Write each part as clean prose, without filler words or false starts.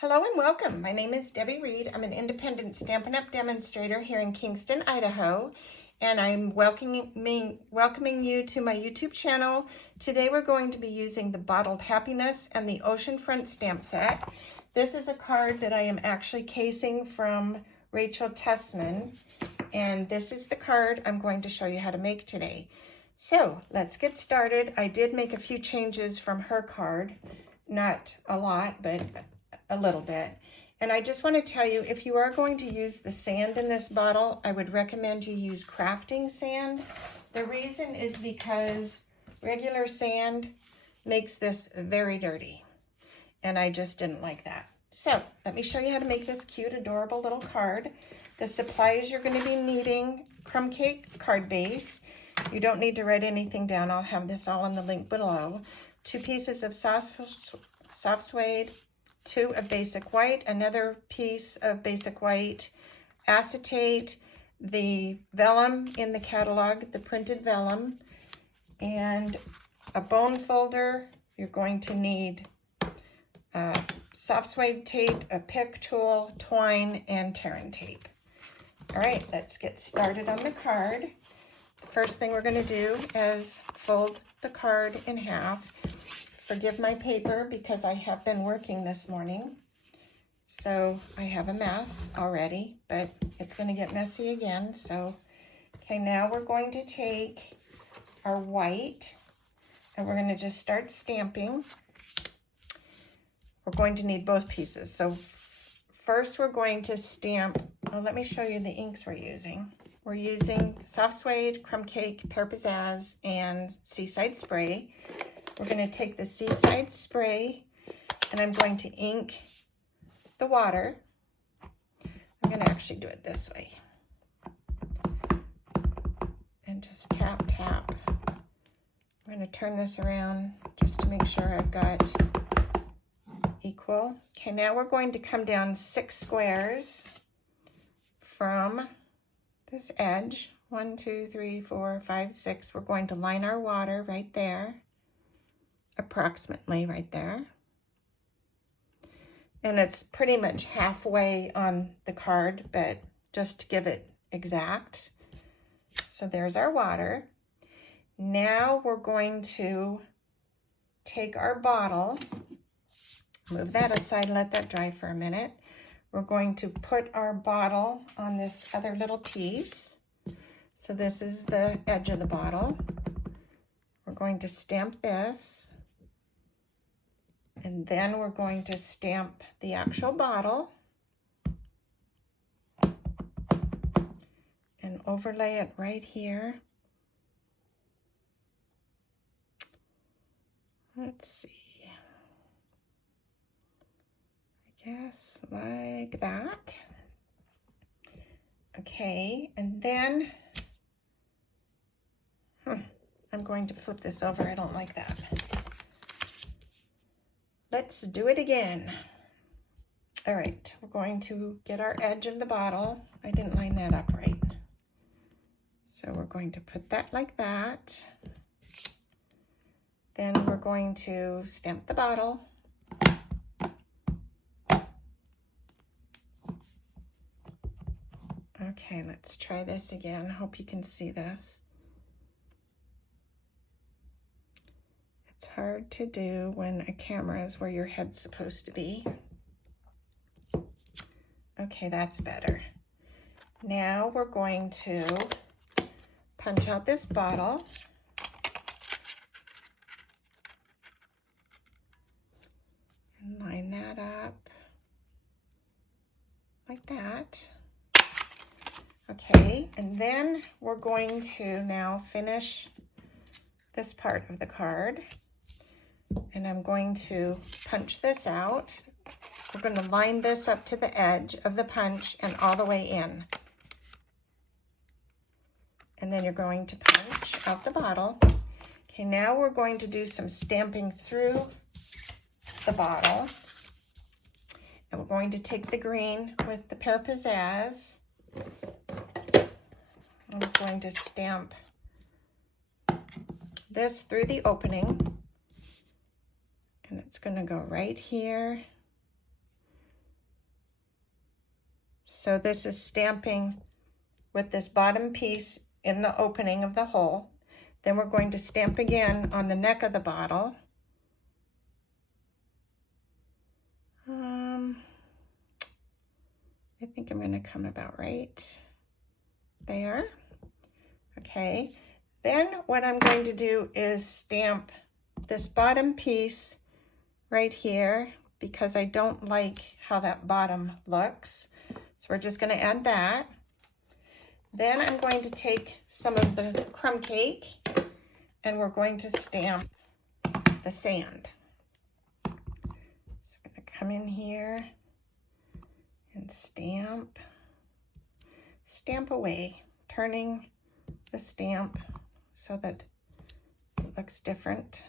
Hello and welcome. My name is Debbie Reed. I'm an independent Stampin' Up! Demonstrator here in Kingston, Idaho, and I'm welcoming you to my YouTube channel. Today we're going to be using the Bottled Happiness and the Oceanfront stamp set. This is a card that I am actually casing from Rachel Tessman, and this is the card I'm going to show you how to make today. So let's get started. I did make a few changes from her card, not a lot, but a little bit. And I just want to tell you, if you are going to use the sand in this bottle, I would recommend you use crafting sand. The reason is because regular sand makes this very dirty, and I just didn't like that. So let me show you how to make this cute, adorable little card. The supplies you're going to be needing: crumb cake card base. You don't need to write anything down. I'll have this all in the link below. 2 pieces of soft suede, 2 of basic white, another piece of basic white, acetate, the vellum in the catalog, the printed vellum, and a bone folder. You're going to need soft suede tape, a pick tool, twine, and tearing tape. All right, let's get started on the card. The first thing we're going to do is fold the card in half. Forgive my paper because I have been working this morning, so I have a mess already, but it's going to get messy again. So, okay, now we're going to take our white and we're going to just start stamping. We're going to need both pieces. So first we're going to stamp, let me show you the inks we're using. We're using soft suede, crumb cake, pear pizzazz, and seaside spray. We're going to take the seaside spray and I'm going to ink the water. I'm going to actually do it this way. And just tap, tap. I'm going to turn this around just to make sure I've got equal. Okay, now we're going to come down 6 squares from this edge. 1, 2, 3, 4, 5, 6. We're going to line our water right there. Approximately right there. And it's pretty much halfway on the card, but just to give it exact. So there's our water. Now we're going to take our bottle, move that aside, let that dry for a minute. We're going to put our bottle on this other little piece. So this is the edge of the bottle. We're going to stamp this. And then we're going to stamp the actual bottle and overlay it right here. Let's see. I guess like that. Okay, and then I'm going to flip this over. I don't like that. Let's do it again. All right, we're going to get our edge of the bottle. I didn't line that up right. So we're going to put that like that. Then we're going to stamp the bottle. Okay, let's try this again. Hope you can see this. It's hard to do when a camera is where your head's supposed to be. Okay, that's better. Now we're going to punch out this bottle. And line that up like that. Okay, and then we're going to now finish this part of the card. And I'm going to punch this out. We're going to line this up to the edge of the punch and all the way in. And then you're going to punch out the bottle. Okay, now we're going to do some stamping through the bottle. And we're going to take the green with the pear pizzazz. I'm going to stamp this through the opening. And it's going to go right here So this is stamping with this bottom piece in the opening of the hole. Then we're going to stamp again on the neck of the bottle. I think I'm going to come about right there. Okay, then what I'm going to do is stamp this bottom piece right here because I don't like how that bottom looks. So we're just going to add that. Then I'm going to take some of the crumb cake and we're going to stamp the sand. So I'm going to come in here and stamp away, turning the stamp so that it looks different.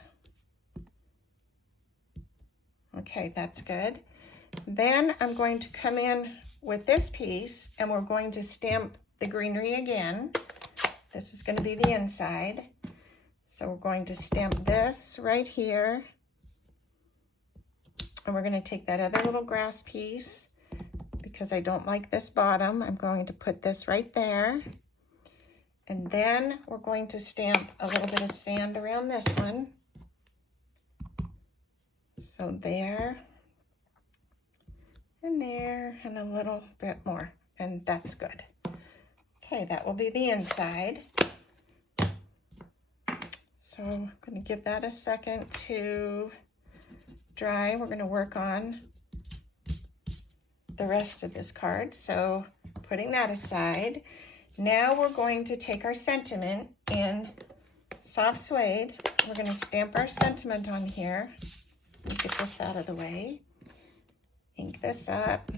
Okay, that's good. Then I'm going to come in with this piece and we're going to stamp the greenery again. This is going to be the inside. So we're going to stamp this right here. And we're going to take that other little grass piece because I don't like this bottom. I'm going to put this right there. And then we're going to stamp a little bit of sand around this one. So there, and there, and a little bit more, and that's good. Okay, that will be the inside. So I'm going to give that a second to dry. We're going to work on the rest of this card. So putting that aside, now we're going to take our sentiment in soft suede. We're going to stamp our sentiment on here. Get this out of the way. Ink this up.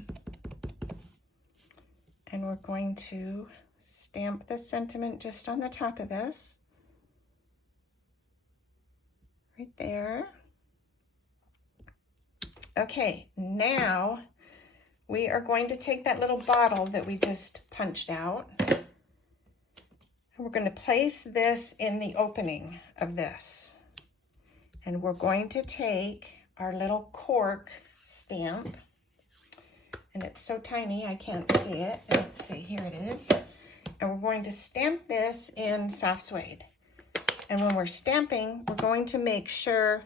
And we're going to stamp the sentiment just on the top of this. Right there. Okay, now we are going to take that little bottle that we just punched out. And we're going to place this in the opening of this. And we're going to take our little cork stamp. And it's so tiny, I can't see it. Let's see, here it is. And we're going to stamp this in soft suede. And when we're stamping, we're going to make sure,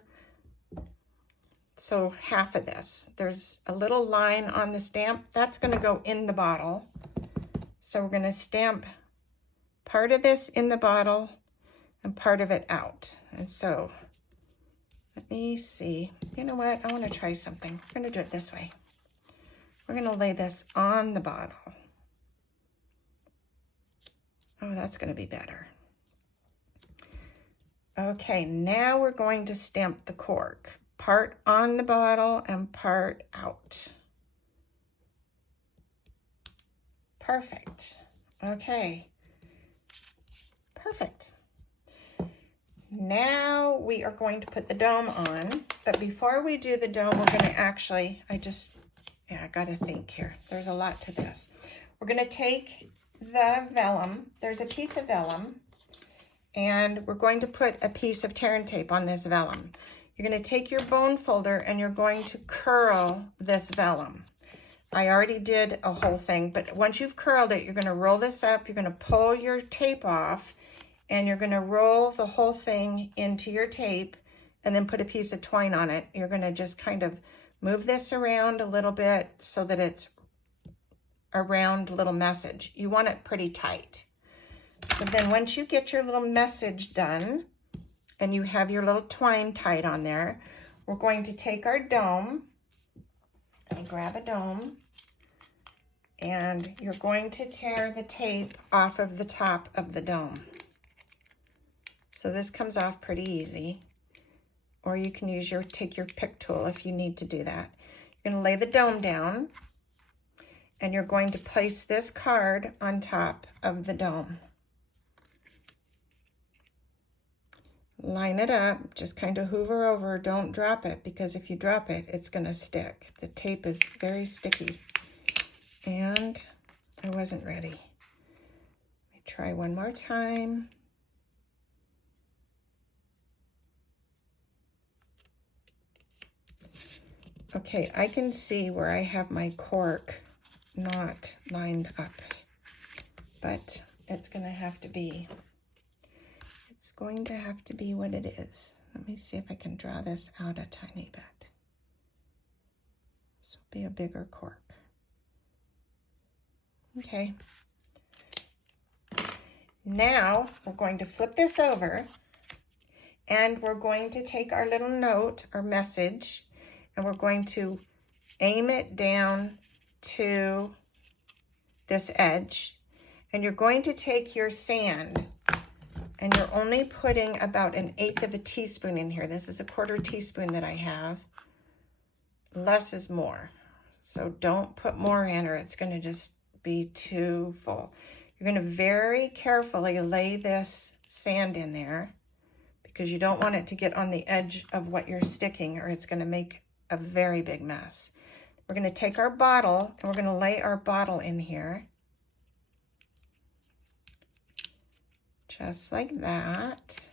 so half of this, there's a little line on the stamp, that's going to go in the bottle. So we're going to stamp part of this in the bottle and part of it out. And so, let me see, you know what, I want to try something. We're going to do it this way. We're going to lay this on the bottle. Oh, that's going to be better. Okay, now we're going to stamp the cork. Part on the bottle and part out. Perfect. Okay. Perfect. Now we are going to put the dome on, but before we do the dome, we're going to actually, I got to think here. There's a lot to this. We're going to take the vellum. There's a piece of vellum, and we're going to put a piece of tear and tape on this vellum. You're going to take your bone folder and you're going to curl this vellum. I already did a whole thing, but once you've curled it, you're going to roll this up, you're going to pull your tape off, and you're going to roll the whole thing into your tape and then put a piece of twine on it. You're going to just kind of move this around a little bit so that it's a round little message. You want it pretty tight. So then once you get your little message done and you have your little twine tied on there, we're going to take our dome and grab a dome, and you're going to tear the tape off of the top of the dome. So this comes off pretty easy, or you can use take your pick tool if you need to do that. You're going to lay the dome down, and you're going to place this card on top of the dome. Line it up, just kind of hoover over, don't drop it, because if you drop it, it's going to stick. The tape is very sticky, and I wasn't ready. Let me try one more time. Okay, I can see where I have my cork not lined up, but it's going to have to be. It's going to have to be what it is. Let me see if I can draw this out a tiny bit. This will be a bigger cork. Okay. Now we're going to flip this over, and we're going to take our little note, our message, and we're going to aim it down to this edge. And you're going to take your sand, and you're only putting about 1/8 of a teaspoon in here. This is a 1/4 teaspoon that I have. Less is more. So don't put more in, or it's going to just be too full. You're going to very carefully lay this sand in there because you don't want it to get on the edge of what you're sticking, or it's going to make a very big mess. We're going to take our bottle, and we're going to lay our bottle in here. Just like that.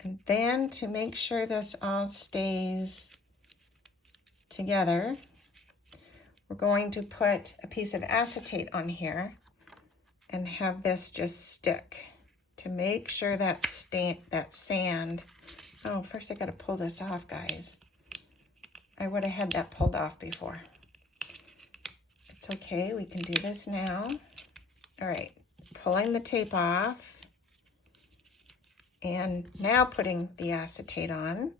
And then to make sure this all stays together, we're going to put a piece of acetate on here and have this just stick to make sure that sand. Oh, first I got to pull this off, guys. I would have had that pulled off before. It's okay, we can do this now. All right, pulling the tape off, and now putting the acetate on.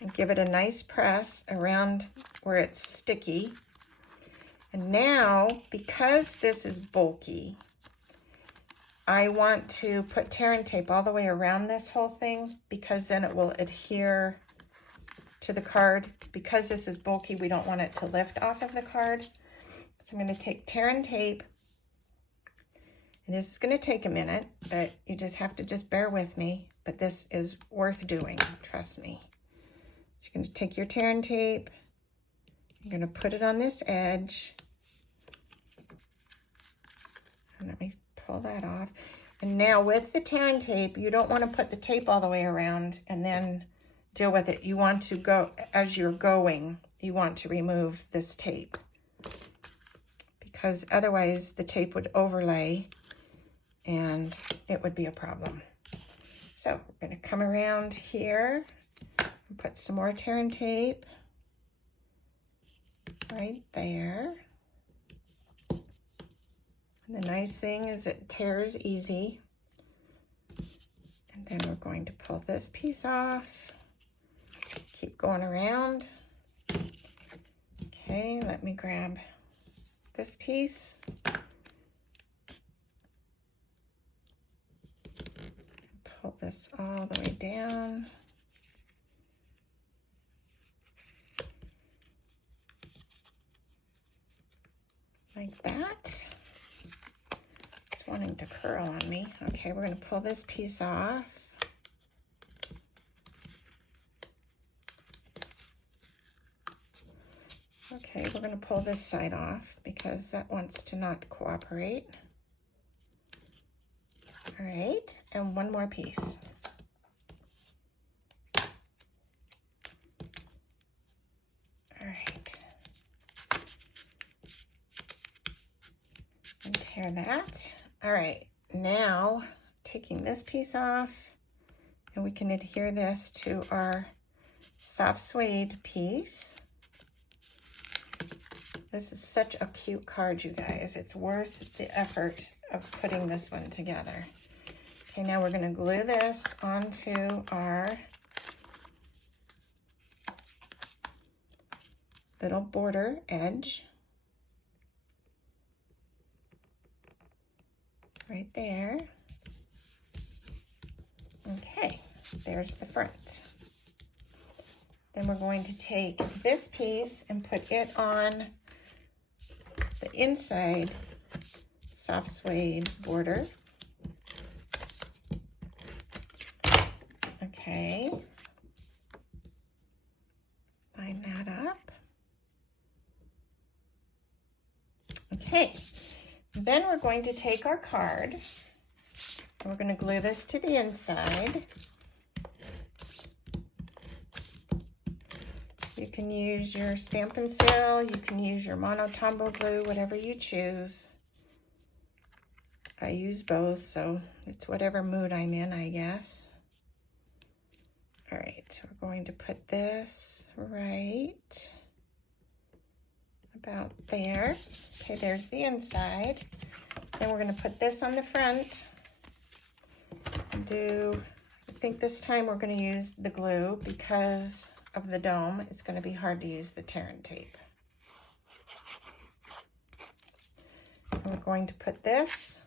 And give it a nice press around where it's sticky. And now, because this is bulky, I want to put tear and tape all the way around this whole thing, because then it will adhere to the card. Because this is bulky, we don't want it to lift off of the card. So I'm going to take tear and tape. And this is going to take a minute, but you just have to just bear with me. But this is worth doing, trust me. So you're going to take your tear and tape. You're going to put it on this edge. And let me pull that off. And now with the tear and tape, you don't want to put the tape all the way around and then deal with it. You want to go, as you're going, you want to remove this tape, because otherwise the tape would overlay and it would be a problem. So we're going to come around here and put some more tear and tape right there. And the nice thing is it tears easy. And then we're going to pull this piece off. Keep going around. Okay, let me grab this piece. Pull this all the way down. Like that. It's wanting to curl on me. Okay, we're going to pull this piece off. Okay, we're going to pull this side off because that wants to not cooperate. All right, and one more piece. All right. And tear that. All right, now taking this piece off, and we can adhere this to our soft suede piece. This is such a cute card, you guys. It's worth the effort of putting this one together. Okay, now we're going to glue this onto our little border edge. Right there. Okay, there's the front. Then we're going to take this piece and put it on the inside soft suede border. Okay. Line that up. Okay. Then we're going to take our card and we're going to glue this to the inside. You can use your Stampin' Seal, you can use your Mono Tombow glue, whatever you choose. I use both, so it's whatever mood I'm in, I guess. All right, we're going to put this right about there. Okay, there's the inside. Then we're going to put this on the front. I think this time we're going to use the glue because of the dome. It's going to be hard to use the tear and tape. And we're going to put this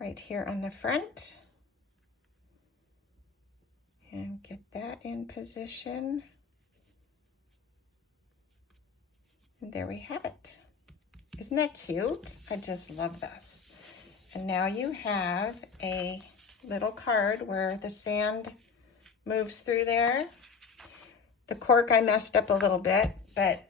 right here on the front and get that in position. And there we have it. Isn't that cute? I just love this. And now you have a little card where the sand moves through there. The cork I messed up a little bit, but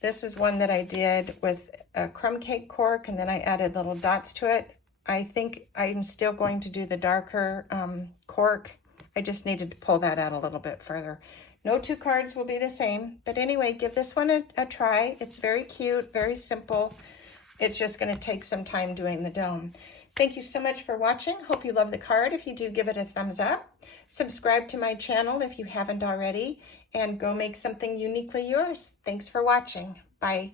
this is one that I did with a crumb cake cork, and then I added little dots to it. I think I'm still going to do the darker cork. I just needed to pull that out a little bit further. No two cards will be the same, but anyway, give this one a try. It's very cute, very simple. It's just going to take some time doing the dome. Thank you so much for watching. Hope you love the card. If you do, give it a thumbs up. Subscribe to my channel if you haven't already, and go make something uniquely yours. Thanks for watching. Bye.